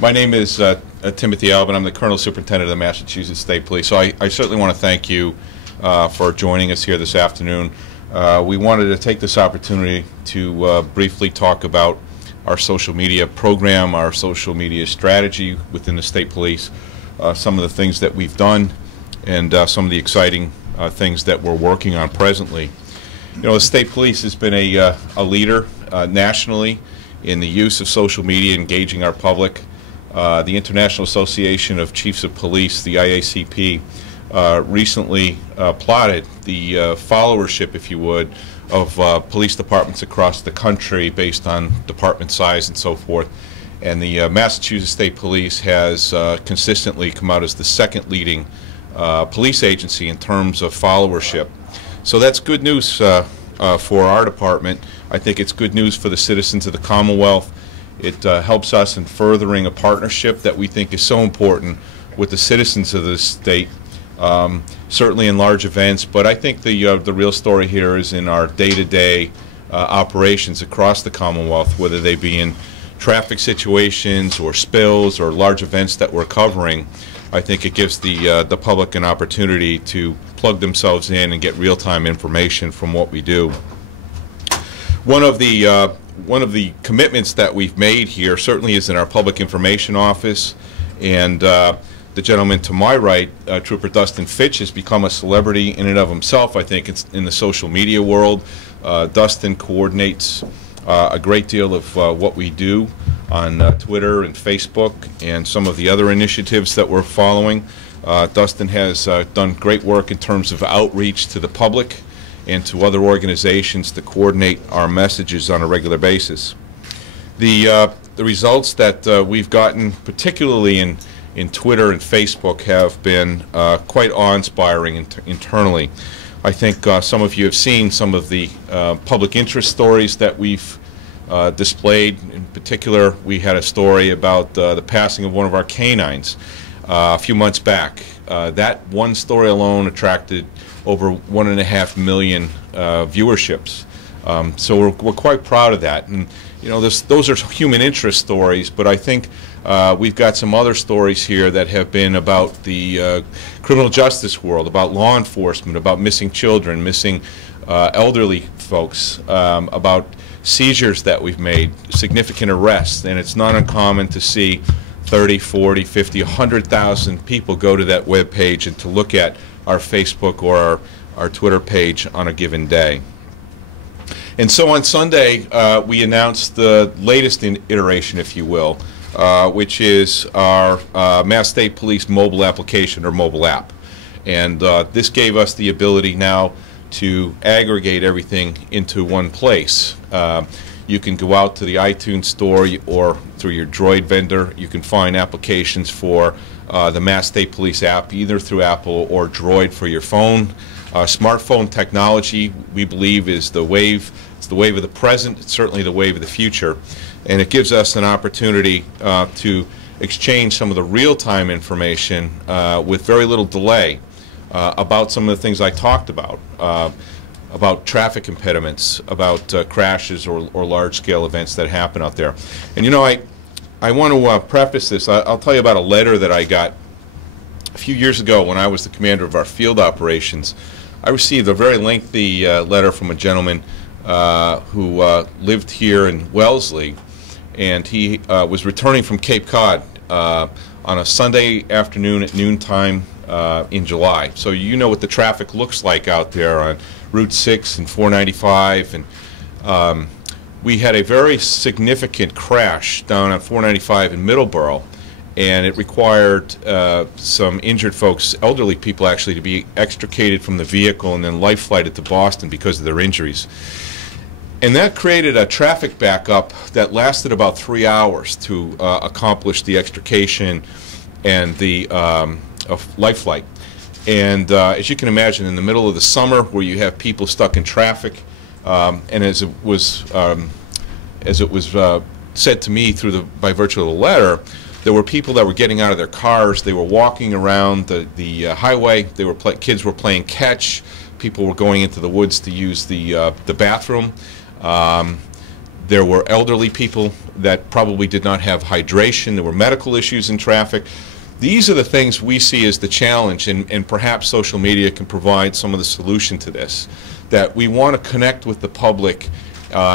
My name is Timothy Alben. I'm the Colonel Superintendent of the Massachusetts State Police. So I certainly want to thank you for joining us here this afternoon. We wanted to take this opportunity to briefly talk about our social media program, our social media strategy within the State Police, some of the things that we've done, and some of the exciting things that we're working on presently. You know, the State Police has been a leader nationally in the use of social media, engaging our public. The International Association of Chiefs of Police, the IACP, recently plotted the followership, if you would, of police departments across the country based on department size and so forth. And the Massachusetts State Police has consistently come out as the second leading police agency in terms of followership. So that's good news for our department. I think it's good news for the citizens of the Commonwealth. It helps us in furthering a partnership that we think is so important with the citizens of the state, certainly in large events, but I think the real story here is in our day-to-day operations across the Commonwealth, whether they be in traffic situations or spills or large events that we're covering. I think it gives the public an opportunity to plug themselves in and get real-time information from what we do. One of the commitments that we've made here certainly is in our public information office, and the gentleman to my right, Trooper Dustin Fitch, has become a celebrity in and of himself. I think it's in the social media world. Dustin coordinates a great deal of what we do on Twitter and Facebook and some of the other initiatives that we're following. Dustin has done great work in terms of outreach to the public and to other organizations to coordinate our messages on a regular basis. The results that we've gotten, particularly in Twitter and Facebook, have been quite awe-inspiring internally. I think some of you have seen some of the public interest stories that we've displayed. In particular, we had a story about the passing of one of our canines a few months back. That one story alone attracted over 1.5 million viewerships. So we're quite proud of that. And you know, those are human interest stories, but I think we've got some other stories here that have been about the criminal justice world, about law enforcement, about missing children, missing elderly folks, about seizures that we've made, significant arrests, and it's not uncommon to see 30, 40, 50, 100,000 people go to that web page and to look at our Facebook or our Twitter page on a given day. And so on Sunday, we announced the latest iteration, if you will, which is our Mass State Police mobile application, or mobile app. And this gave us the ability now to aggregate everything into one place. You can go out to the iTunes store or through your Droid vendor. You can find applications for the Mass State Police app, either through Apple or Droid for your phone. Smartphone technology, we believe, is the wave. It's the wave of the present. It's certainly the wave of the future. And it gives us an opportunity to exchange some of the real-time information with very little delay about some of the things I talked about traffic impediments, about crashes or large-scale events that happen out there. And you know, I want to preface this. I'll tell you about a letter that I got a few years ago when I was the commander of our field operations. I received a very lengthy letter from a gentleman who lived here in Wellesley, and he was returning from Cape Cod on a Sunday afternoon at noontime in July. So you know what the traffic looks like out there on Route 6 and 495, and we had a very significant crash down on 495 in Middleborough, and it required some injured folks, elderly people actually, to be extricated from the vehicle and then life flighted to Boston because of their injuries. And that created a traffic backup that lasted about 3 hours to accomplish the extrication and the life flight. And as you can imagine, in the middle of the summer, where you have people stuck in traffic, and as it was said to me by virtue of the letter, there were people that were getting out of their cars. They were walking around the highway. Kids were playing catch. People were going into the woods to use the bathroom. There were elderly people that probably did not have hydration. There were medical issues in traffic. These are the things we see as the challenge, and perhaps social media can provide some of the solution to this, that we want to connect with the public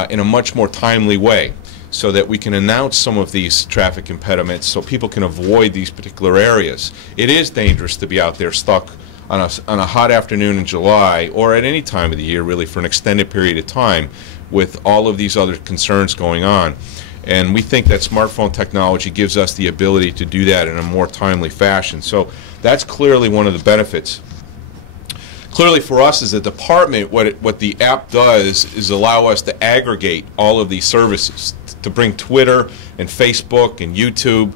in a much more timely way, so that we can announce some of these traffic impediments so people can avoid these particular areas. It is dangerous to be out there stuck on a hot afternoon in July, or at any time of the year really, for an extended period of time with all of these other concerns going on. And we think that smartphone technology gives us the ability to do that in a more timely fashion. So that's clearly one of the benefits. Clearly for us as a department, what the app does is allow us to aggregate all of these services, to bring Twitter and Facebook and YouTube,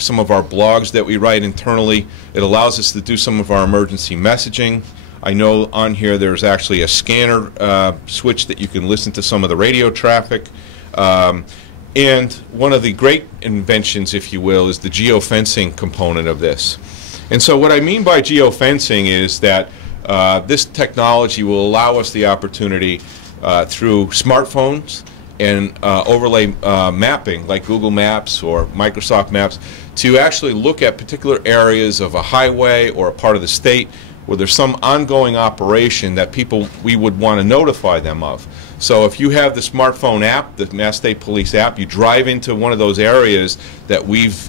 some of our blogs that we write internally. It allows us to do some of our emergency messaging. I know on here there's actually a scanner switch that you can listen to some of the radio traffic. And one of the great inventions, if you will, is the geofencing component of this. And so what I mean by geofencing is that this technology will allow us the opportunity through smartphones and overlay mapping like Google Maps or Microsoft Maps to actually look at particular areas of a highway or a part of the state where there's some ongoing operation that we would want to notify them of. So if you have the smartphone app, the Mass State Police app, you drive into one of those areas that we've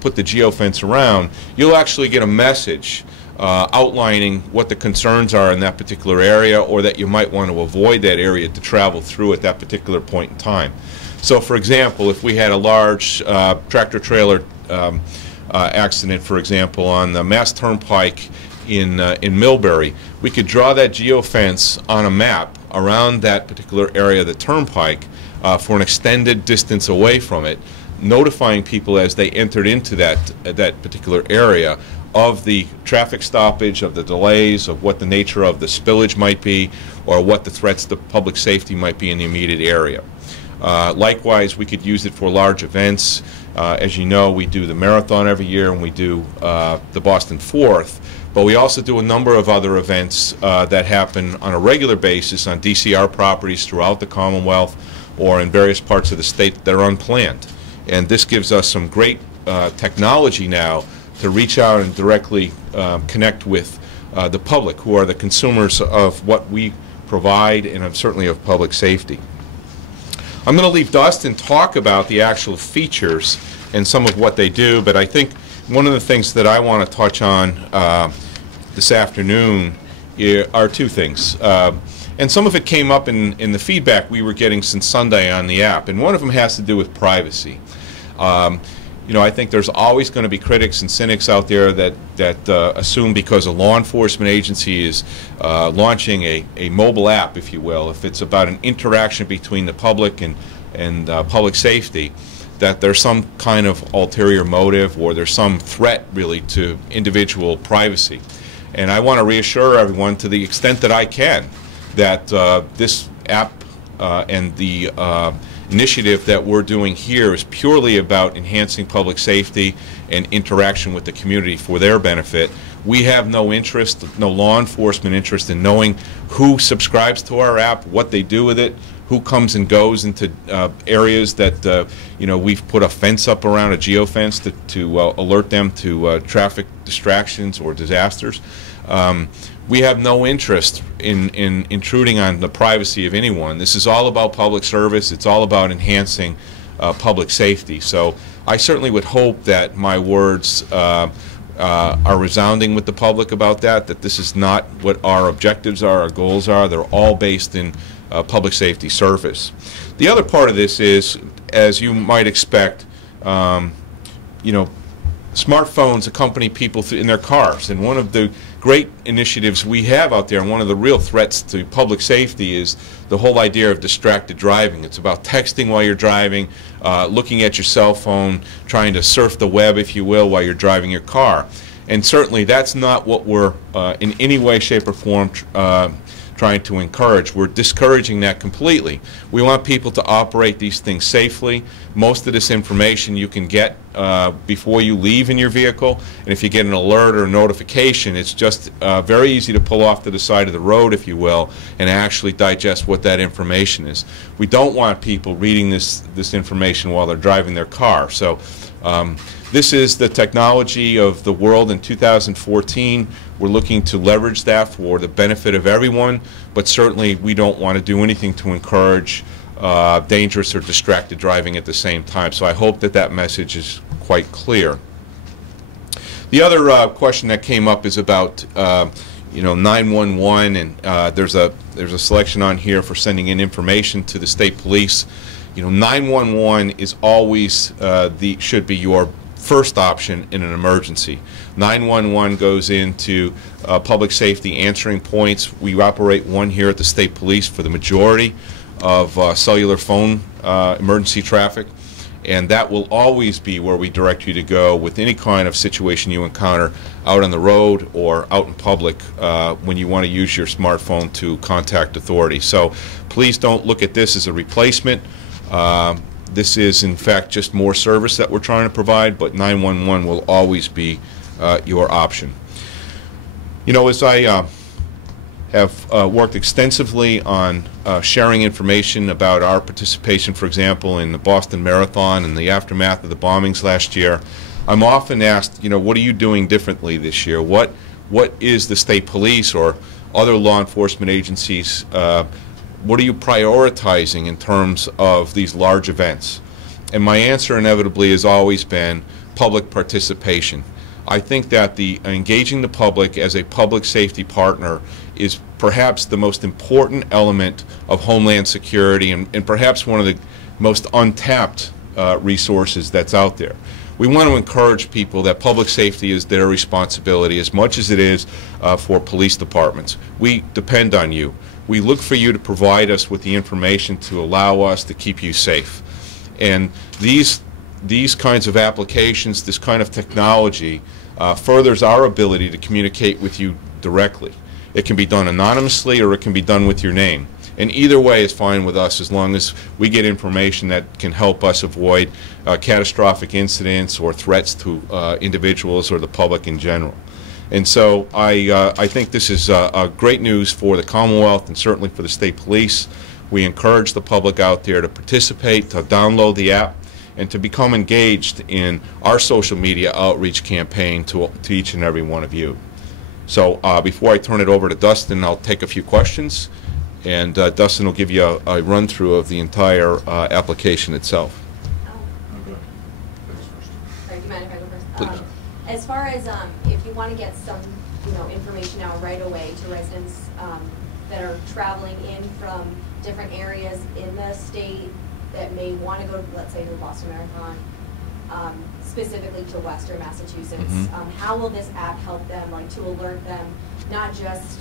put the geofence around, you'll actually get a message outlining what the concerns are in that particular area, or that you might want to avoid that area to travel through at that particular point in time. So for example, if we had a large tractor-trailer accident, for example, on the Mass Turnpike in Millbury, we could draw that geofence on a map around that particular area of the turnpike for an extended distance away from it, notifying people as they entered into that particular area of the traffic stoppage, of the delays, of what the nature of the spillage might be, or what the threats to public safety might be in the immediate area. Likewise, we could use it for large events. As you know, we do the marathon every year, and we do the Boston 4th, but we also do a number of other events that happen on a regular basis on DCR properties throughout the Commonwealth or in various parts of the state that are unplanned. And this gives us some great technology now to reach out and directly connect with the public, who are the consumers of what we provide, and certainly of public safety. I'm going to leave Dustin talk about the actual features and some of what they do, but I think one of the things that I want to touch on this afternoon are two things. And some of it came up in the feedback we were getting since Sunday on the app, and one of them has to do with privacy. You know, I think there's always going to be critics and cynics out there that assume because a law enforcement agency is launching a mobile app, if you will, if it's about an interaction between the public and public safety, that there's some kind of ulterior motive, or there's some threat really to individual privacy. And I want to reassure everyone, to the extent that I can, that this app and the initiative that we're doing here is purely about enhancing public safety and interaction with the community for their benefit. We have no interest, no law enforcement interest in knowing who subscribes to our app, what they do with it, who comes and goes into areas that you know, we've put a fence up around, a geofence, to alert them to traffic distractions or disasters. We have no interest in intruding on the privacy of anyone. This is all about public service. It's all about enhancing public safety. So I certainly would hope that my words are resounding with the public about that this is not what our objectives are, our goals are. They're all based in public safety service. The other part of this is, as you might expect, you know, smartphones accompany people in their cars, and one of the great initiatives we have out there, and one of the real threats to public safety, is the whole idea of distracted driving. It's about texting while you're driving, looking at your cell phone, trying to surf the web, if you will, while you're driving your car. And certainly that's not what we're in any way, shape, or form trying to encourage. We're discouraging that completely. We want people to operate these things safely. Most of this information you can get before you leave in your vehicle, and if you get an alert or a notification, it's just very easy to pull off to the side of the road, if you will, and actually digest what that information is. We don't want people reading this information while they're driving their car. So this is the technology of the world in 2014. We're looking to leverage that for the benefit of everyone, but certainly we don't want to do anything to encourage dangerous or distracted driving at the same time. So I hope that that message is quite clear. The other question that came up is about 911, and there's a selection on here for sending in information to the state police. 911 is always should be your first option in an emergency. 911 goes into public safety answering points. We operate one here at the state police for the majority of cellular phone emergency traffic, and that will always be where we direct you to go with any kind of situation you encounter out on the road or out in public when you want to use your smartphone to contact authorities. So please don't look at this as a replacement. This is in fact just more service that we're trying to provide, but 911 will always be your option. As I have worked extensively on sharing information about our participation, for example, in the Boston Marathon and the aftermath of the bombings last year, I'm often asked, what are you doing differently this year? What is the state police or other law enforcement agencies, what are you prioritizing in terms of these large events? And my answer inevitably has always been public participation. I think that engaging the public as a public safety partner is perhaps the most important element of Homeland Security and perhaps one of the most untapped resources that's out there. We want to encourage people that public safety is their responsibility as much as it is for police departments. We depend on you. We look for you to provide us with the information to allow us to keep you safe. And these kinds of applications, this kind of technology, furthers our ability to communicate with you directly. It can be done anonymously or it can be done with your name. And either way is fine with us as long as we get information that can help us avoid catastrophic incidents or threats to individuals or the public in general. And so I think this is great news for the Commonwealth and certainly for the state police. We encourage the public out there to participate, to download the app, and to become engaged in our social media outreach campaign to each and every one of you. So before I turn it over to Dustin, I'll take a few questions, and Dustin will give you a run-through of the entire application itself. Sorry, do you mind if I go first? Please. As far as if you want to get some information out right away to residents that are traveling in from different areas in the state that may want to go, let's say, to the Boston Marathon, specifically to Western Massachusetts, how will this app help them, to alert them, not just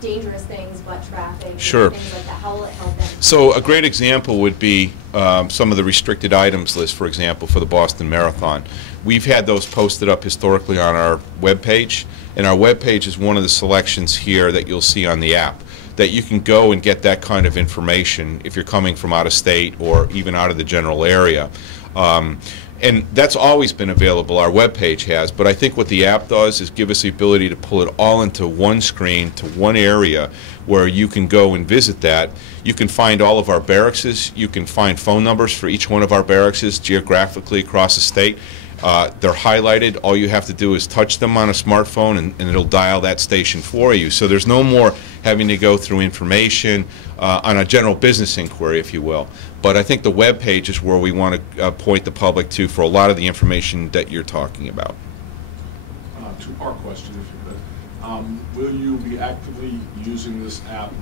dangerous things, but traffic, sure, things like that? How will it help them? So a great example would be some of the restricted items list, for example, for the Boston Marathon. We've had those posted up historically on our webpage, and our webpage is one of the selections here that you'll see on the app, that you can go and get that kind of information if you're coming from out of state or even out of the general area. And that's always been available, our webpage has, but I think what the app does is give us the ability to pull it all into one screen, to one area where you can go and visit that. You can find all of our barracks, you can find phone numbers for each one of our barracks geographically across the state. They're highlighted. All you have to do is touch them on a smartphone and it'll dial that station for you. So there's no more having to go through information on a general business inquiry, if you will. But I think the web page is where we want to point the public to for a lot of the information that you're talking about. Two-part question, if you could. Will you be actively using this app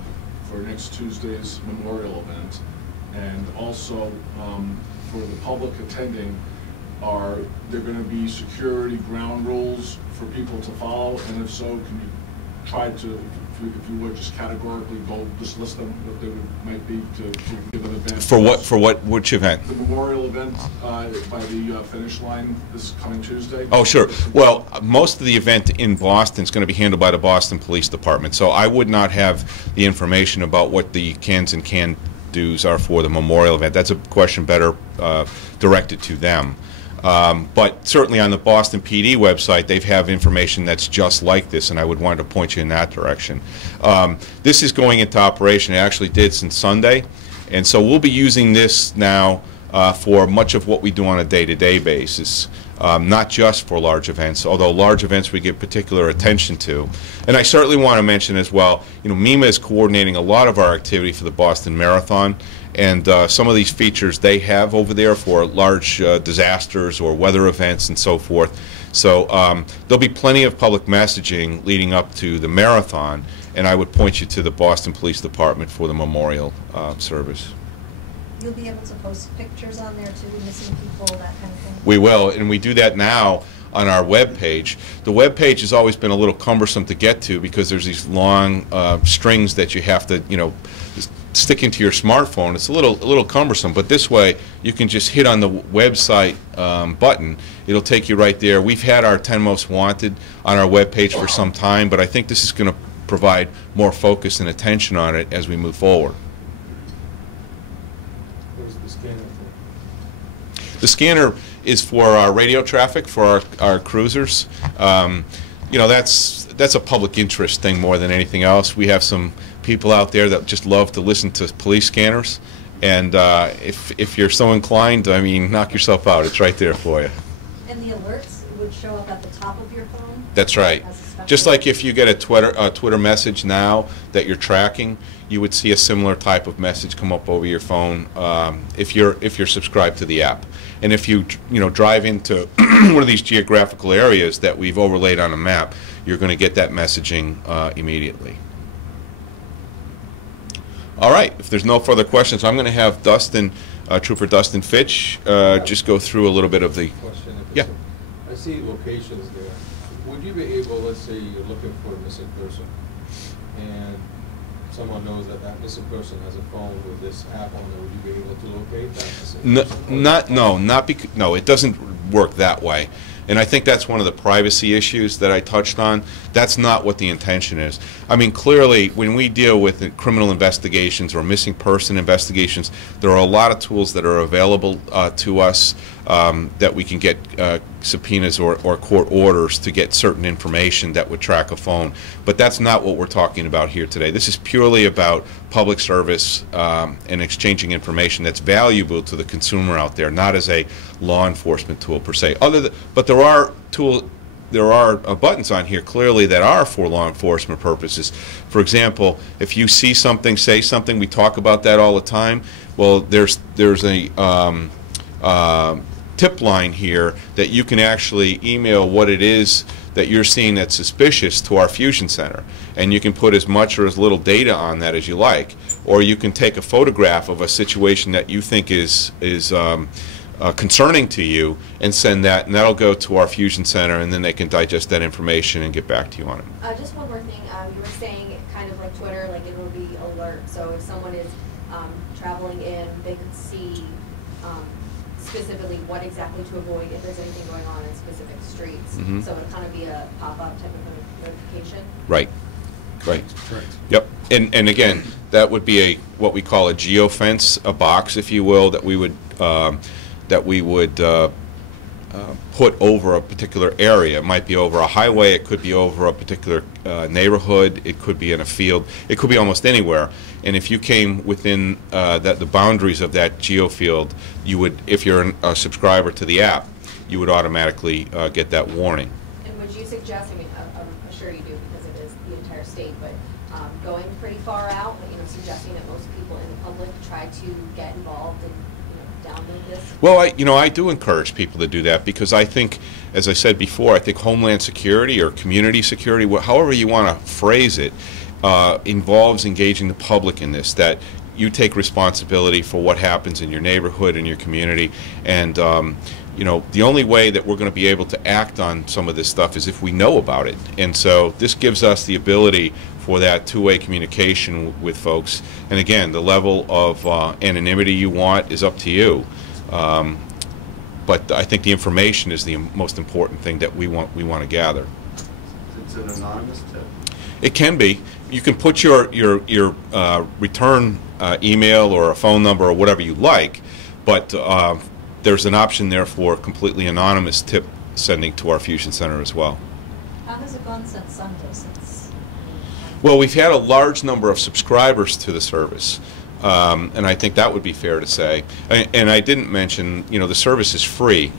for next Tuesday's memorial event? And also, for the public attending, are there going to be security ground rules for people to follow? And if so, can you try to, if you would, just categorically just list them, what they might be to give an event? Which event? The memorial event by the finish line this coming Tuesday. Oh, sure. Well, most of the event in Boston is going to be handled by the Boston Police Department, so I would not have the information about what the cans and can-dos are for the memorial event. That's a question better directed to them. But certainly on the Boston PD website, they have information that's just like this, and I would want to point you in that direction. This is going into operation. It actually did since Sunday, and so we'll be using this now for much of what we do on a day-to-day basis, not just for large events, although large events we give particular attention to. And I certainly want to mention as well, MEMA is coordinating a lot of our activity for the Boston Marathon, and some of these features they have over there for large disasters or weather events and so forth. So there'll be plenty of public messaging leading up to the marathon, and I would point you to the Boston Police Department for the memorial service. You'll be able to post pictures on there too, missing people, that kind of thing? We will, and we do that now on our web page. The web page has always been a little cumbersome to get to because there's these long strings that you have to, stick into your smartphone. It's a little cumbersome, but this way you can just hit on the website button. It'll take you right there. We've had our 10 Most Wanted on our web page for some time, but I think this is going to provide more focus and attention on it as we move forward. The scanner is for our radio traffic for our cruisers. That's a public interest thing more than anything else. We have some people out there that just love to listen to police scanners, and if you're so inclined, knock yourself out. It's right there for you. And the alerts would show up at the top of your phone? That's right. Just like if you get a Twitter message now that you're tracking, you would see a similar type of message come up over your phone if you're subscribed to the app. And if you drive into one of these geographical areas that we've overlaid on a map, you're going to get that messaging immediately. All right. If there's no further questions, I'm going to have Dustin, Trooper Dustin Fitch, just go through a little bit of the. Question. Yeah. I see locations there. Would you be able, let's say you're looking for a missing person, and someone knows that that missing person has a phone with this app on it, would you be able to locate that missing person? No, it doesn't work that way. And I think that's one of the privacy issues that I touched on. That's not what the intention is. Clearly, when we deal with criminal investigations or missing person investigations, there are a lot of tools that are available to us that we can get subpoenas or court orders to get certain information that would track a phone. But that's not what we're talking about here today. This is purely about public service and exchanging information that's valuable to the consumer out there, not as a law enforcement tool per se. But there are buttons on here clearly that are for law enforcement purposes. For example, if you see something, say something, we talk about that all the time. Well, there's a tip line here that you can actually email what it is that you're seeing that's suspicious to our Fusion Center, and you can put as much or as little data on that as you like, or you can take a photograph of a situation that you think is concerning to you and send that, and that'll go to our Fusion Center, and then they can digest that information and get back to you on it. Just one more thing. You were saying kind of like Twitter, like it will be alert. So if someone is traveling in, they could see specifically what exactly to avoid if there's anything going on in specific streets. Mm-hmm. So it would kind of be a pop-up type of notification. Right. Correct. Yep. And again, that would be what we call a geofence, a box, if you will, that we would put over a particular area. It might be over a highway, it could be over a particular neighborhood, it could be in a field, it could be almost anywhere. And if you came within the boundaries of that geofield, you would, if you're a subscriber to the app, you would automatically get that warning. And would you suggest, I'm sure you do because it is the entire state, but going pretty far out, suggesting that most people in the public try to get involved and download this? Well, I do encourage people to do that because I think, as I said before, I think Homeland Security or community security, however you want to phrase it, involves engaging the public in this, that you take responsibility for what happens in your neighborhood and your community, and the only way that we're going to be able to act on some of this stuff is if we know about it. And so this gives us the ability for that two-way communication with folks. And again, the level of anonymity you want is up to you. But I think the information is the most important thing that we want to gather. It's an anonymous tip. It can be. You can put your return email or a phone number or whatever you like, but there's an option there for completely anonymous tip sending to our Fusion Center as well. How has it gone since Sunday? Well, we've had a large number of subscribers to the service, and I think that would be fair to say. And I didn't mention, you know, the service is free.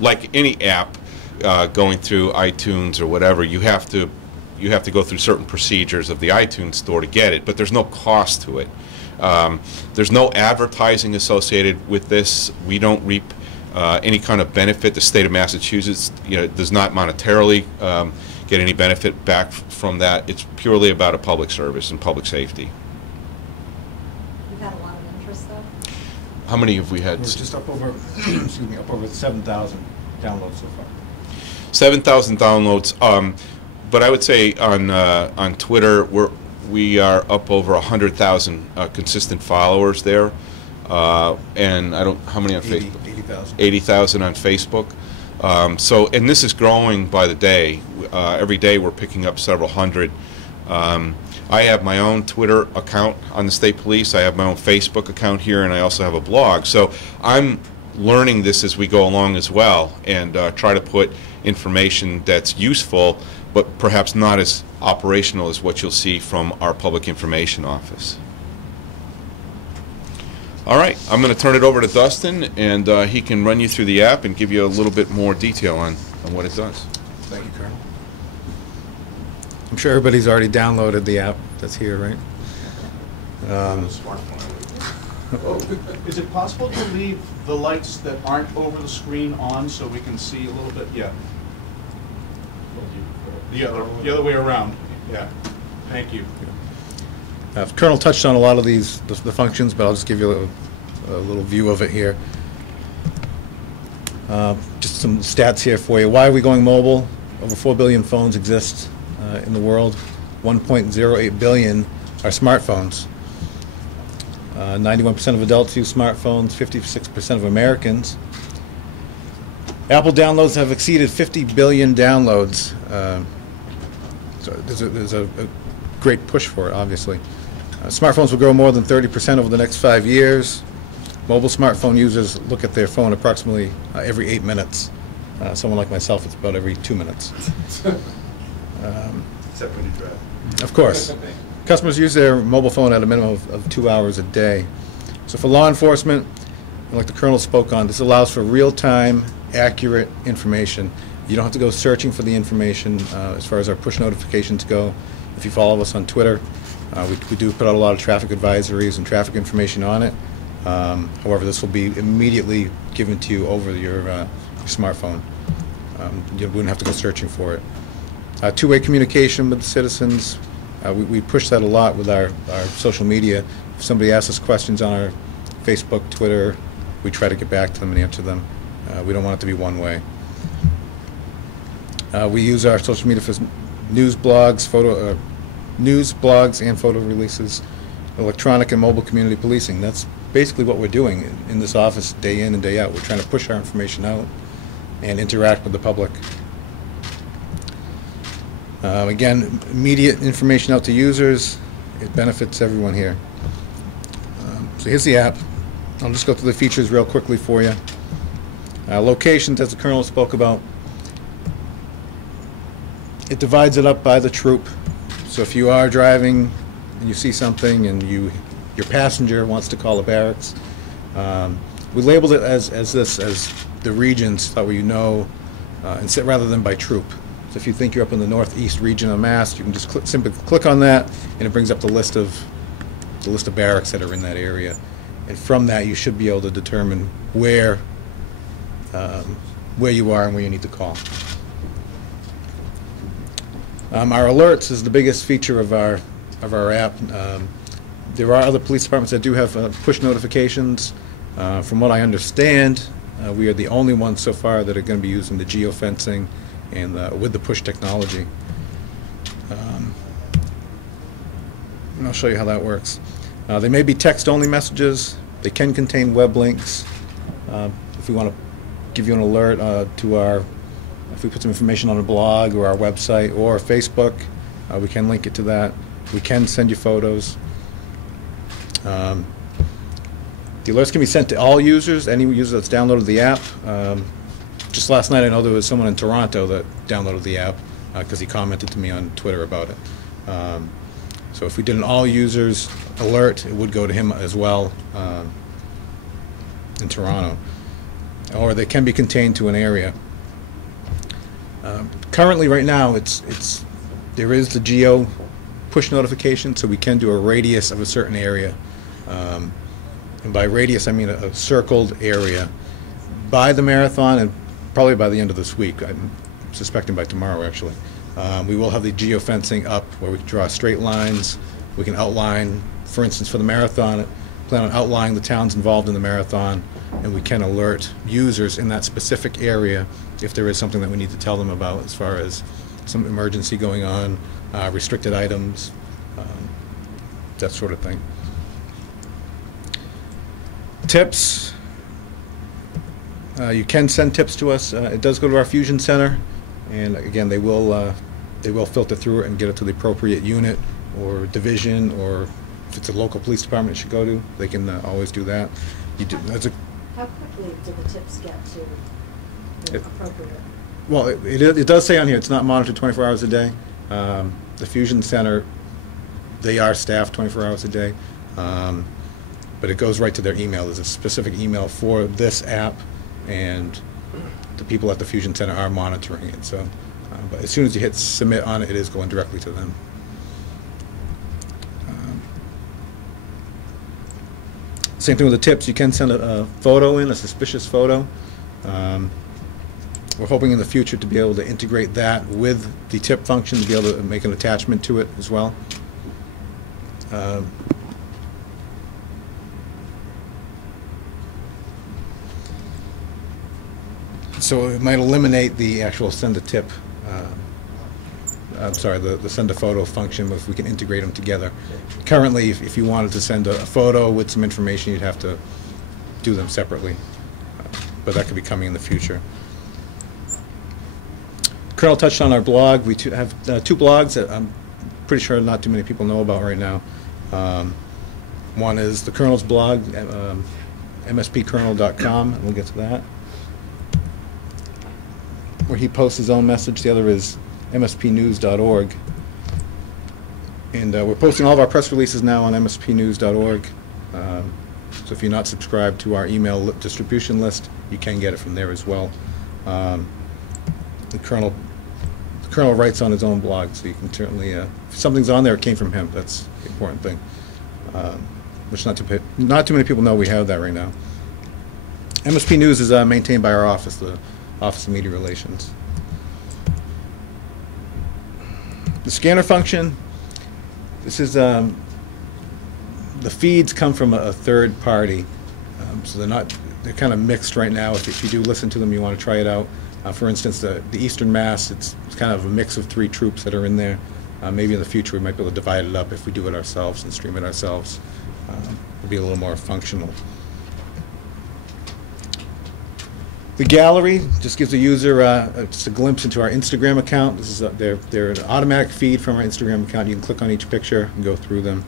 Like any app going through iTunes or whatever, you have to go through certain procedures of the iTunes store to get it, but there's no cost to it. There's no advertising associated with this. We don't reap any kind of benefit. The state of Massachusetts, you know, does not monetarily get any benefit back from that. It's purely about a public service and public safety. We've had a lot of interest, though. How many have we had? We're just up over, excuse me, up over 7,000 downloads so far. 7,000 downloads. But I would say on Twitter we are up over 100,000 consistent followers there, and I don't how many on Facebook? 80,000. 80,000 on Facebook. So, and this is growing by the day. Every day we're picking up several hundred. I have my own Twitter account on the state police. I have my own Facebook account here, and I also have a blog. So I'm learning this as we go along as well, and try to put information that's useful, but perhaps not as operational as what you'll see from our public information office. All right, I'm going to turn it over to Dustin, and he can run you through the app and give you a little bit more detail on what it does. Thank you, Colonel. I'm sure everybody's already downloaded the app that's here, right? Is it possible to leave the lights that aren't over the screen on so we can see a little bit? Yeah. The other way around. Yeah. Thank you. Colonel touched on a lot of the functions, but I'll just give you a little view of it here. Just some stats here for you. Why are we going mobile? Over 4 billion phones exist in the world. 1.08 billion are smartphones. 91% of adults use smartphones, 56% of Americans. Apple downloads have exceeded 50 billion downloads. So there's a great push for it, obviously. Smartphones will grow more than 30% over the next 5 years. Mobile smartphone users look at their phone approximately every 8 minutes. Someone like myself, it's about every 2 minutes. Except when you drive. Of course. Customers use their mobile phone at a minimum of 2 hours a day. So for law enforcement, like the Colonel spoke on, this allows for real-time, accurate information. You don't have to go searching for the information as far as our push notifications go. If you follow us on Twitter, we do put out a lot of traffic advisories and traffic information on it. However, this will be immediately given to you over your smartphone. You wouldn't have to go searching for it. Two-way communication with the citizens. We push that a lot with our social media. If somebody asks us questions on our Facebook, Twitter, we try to get back to them and answer them. We don't want it to be one way. We use our social media for news blogs, and photo releases, electronic and mobile community policing. That's basically what we're doing in this office day in and day out. We're trying to push our information out and interact with the public. Again, immediate information out to users. It benefits everyone here. So here's the app. I'll just go through the features real quickly for you. Locations, as the Colonel spoke about. It divides it up by the troop. So if you are driving and you see something and your passenger wants to call a barracks, we labeled it as the regions that you know, instead rather than by troop. So if you think you're up in the northeast region of Mass, you can just simply click on that, and it brings up the list of barracks that are in that area. And from that, you should be able to determine where you are and where you need to call. Our alerts is the biggest feature of our app. There are other police departments that do have push notifications. From what I understand, we are the only ones so far that are going to be using the geofencing and with the push technology. And I'll show you how that works. They may be text-only messages. They can contain web links. If we want to give you an alert if we put some information on a blog or our website or Facebook, we can link it to that. We can send you photos. The The alerts can be sent to all users, any user that's downloaded the app. Just last night, I know there was someone in Toronto that downloaded the app because he commented to me on Twitter about it. So if we did an all users alert, it would go to him as well in Toronto. Or they can be contained to an area. Currently, right now, there is the geo push notification, so we can do a radius of a certain area. And by radius, I mean a circled area. By the marathon, and probably by the end of this week, I'm suspecting by tomorrow actually, we will have the geofencing up where we can draw straight lines. We can outline, for instance, for the marathon, plan on outlining the towns involved in the marathon, and we can alert users in that specific area if there is something that we need to tell them about as far as some emergency going on, restricted items, that sort of thing. Tips. You can send tips to us. It does go to our Fusion Center, and again, they will filter through it and get it to the appropriate unit or division, or if it's a local police department it should go to, they can always do that. How quickly do the tips get to the appropriate? Well, it does say on here it's not monitored 24 hours a day. The Fusion Center, they are staffed 24 hours a day, but it goes right to their email. There's a specific email for this app, and the people at the Fusion Center are monitoring it. So, but as soon as you hit submit on it, it is going directly to them. Same thing with the tips. You can send a photo in, a suspicious photo. We're hoping in the future to be able to integrate that with the tip function to be able to make an attachment to it as well. So it might eliminate the actual send a tip, I'm sorry, the send a photo function if we can integrate them together. Currently, if you wanted to send a photo with some information, you'd have to do them separately, but that could be coming in the future. Colonel touched on our blog. We have two blogs that I'm pretty sure not too many people know about right now. One is the Colonel's blog, mspcolonel.com, and we'll get to that, where he posts his own message. The other is mspnews.org. And we're posting all of our press releases now on mspnews.org. So if you're not subscribed to our email distribution list, you can get it from there as well. The Colonel writes on his own blog, so you can certainly, if something's on there, it came from him. That's the important thing, which not too many people know we have that right now. MSP News is maintained by our office, the Office of Media Relations. The scanner function, this is, the feeds come from a third party, so they're kind of mixed right now. If you do listen to them, you want to try it out. For instance, the Eastern Mass, it's kind of a mix of 3 troops that are in there. Maybe in the future we might be able to divide it up if we do it ourselves and stream it ourselves. It'll be a little more functional. The gallery just gives the user just a glimpse into our Instagram account. This is they're an automatic feed from our Instagram account. You can click on each picture and go through them.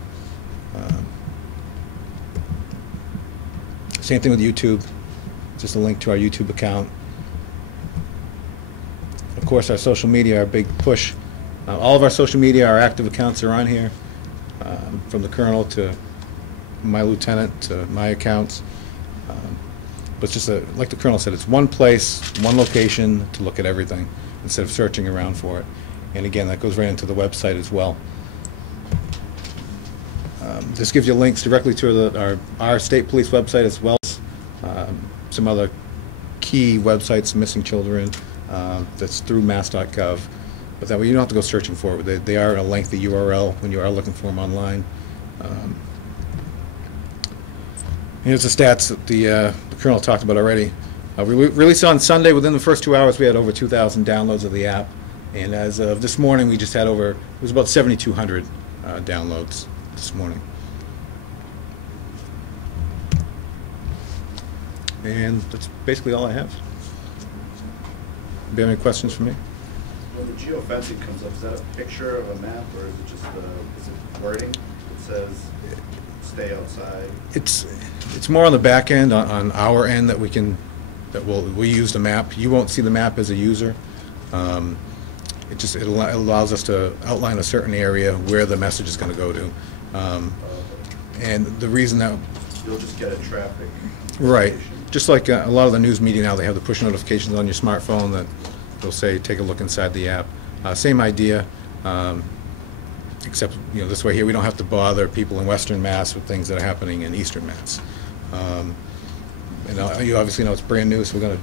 Same thing with YouTube. Just a link to our YouTube account. Of course, our social media, our big push. All of our social media, our active accounts are on here, from the Colonel to my lieutenant to my accounts. But it's just like the Colonel said, it's one place, one location to look at everything instead of searching around for it. And again, that goes right into the website as well. This gives you links directly to our state police website as well as some other key websites, missing children, that's through mass.gov. But that way you don't have to go searching for it. They are a lengthy URL when you are looking for them online. Here's the stats that the Colonel talked about already. We released on Sunday. Within the first 2 hours, we had over 2,000 downloads of the app. And as of this morning, we just had it was about 7,200 downloads this morning. And that's basically all I have. Do you have any questions for me? When the geofencing comes up, is that a picture of a map, or is it just is it wording that says? stay outside? It's more on the back end, on our end, that we use the map. You won't see the map as a user. It allows us to outline a certain area where the message is going to go to. And the reason that... You'll just get a traffic. Right. Just like a lot of the news media now, they have the push notifications on your smartphone that they'll say, take a look inside the app. Same idea, except this way here we don't have to bother people in Western Mass with things that are happening in Eastern Mass. And you obviously know it's brand new, so we're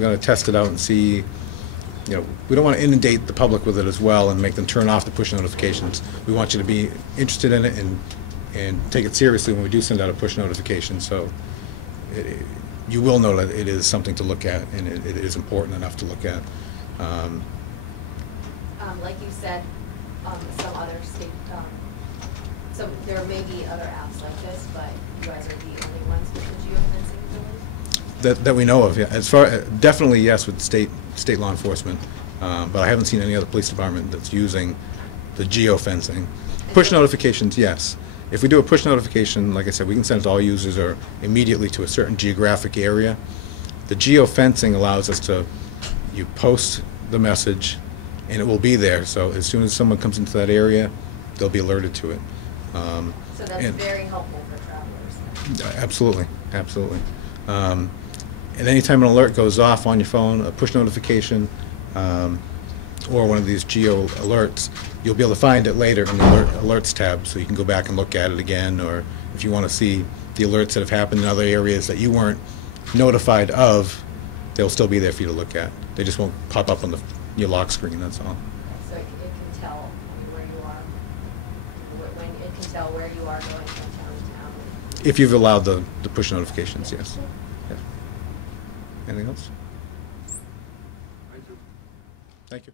gonna test it out and see. We don't want to inundate the public with it as well and make them turn off the push notifications. We want you to be interested in it and take it seriously when we do send out a push notification. So you will know that it is something to look at, and it is important enough to look at. Like you said, some other state, so there may be other apps like this, but you guys are the only ones with the geofencing ability? That we know of, yeah. Definitely yes with state law enforcement, but I haven't seen any other police department that's using the geofencing. Push notifications, yes. If we do a push notification, like I said, we can send it to all users or immediately to a certain geographic area. The geofencing allows us to, you post the message and it will be there, so as soon as someone comes into that area, they'll be alerted to it. So that's very helpful for travelers. Absolutely, absolutely. And anytime an alert goes off on your phone, a push notification, or one of these geo alerts, you'll be able to find it later in the alerts tab, so you can go back and look at it again, or if you want to see the alerts that have happened in other areas that you weren't notified of, they'll still be there for you to look at. They just won't pop up on your lock screen, that's all. So it can tell where you are, when it can tell where you are going from town to town. If you've allowed the push notifications, yes. Yeah. Anything else? Thank you. Thank you.